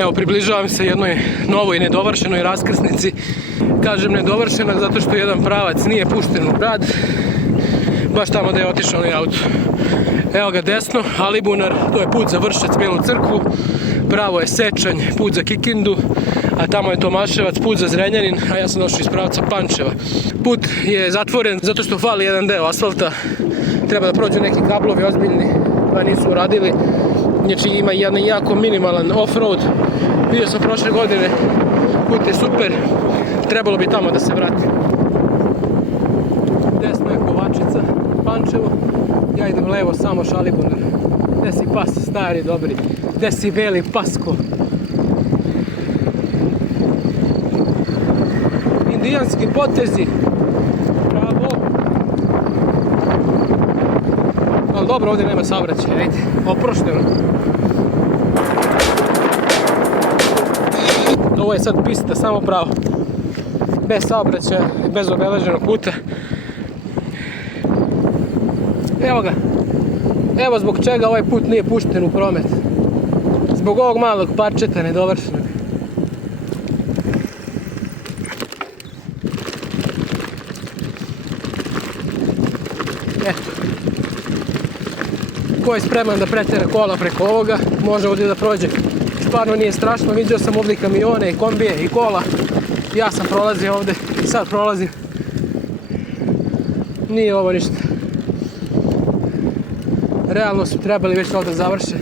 Evo, približavam se jednoj novoj nedovršenoj raskrsnici. Kažem nedovršena zato što jedan pravac nije pušten u grad, baš tamo da je otišao onaj auto. Evo ga desno, Alibunar, to je put za Vršac, Belu crkvu, pravo je Sečanj, put za Kikindu, a tamo je Tomaševac, put za Zrenjanin, a ja sam došao iz pravca Pančeva. Put je zatvoren zato što fali jedan deo asfalta, treba da prođu neki kablovi ozbiljni, pa nisu uradili. Znači ima jedan jako minimalan off-road, vidio sam prošle godine, put je super, trebalo bi tamo da se vrati. Desno je Kovačica, Pančevo, ja idem levo samo Alibunar. Gde si pas, stari, dobri, gde si beli pasko? Indijanski potezi, bravo. Ali dobro, ovdje nema saobraćaja, ajde, oprošteno. Ovo je sad pista, samo pravo. Bez saobraćaja, bez obeleženog puta. Evo ga. Evo zbog čega ovaj put nije pušten u promet. Zbog ovog malog parčeta nedovršenog. Eto. Ko je spreman da pretjera kola preko ovoga, može ovdje da prođe. Stvarno nije strašno, vidio sam ovdje kamione i kombije i kola. Ja sam prolazio ovdje i sad prolazim. Nije ovo ništa. Realno su trebali već to da završe.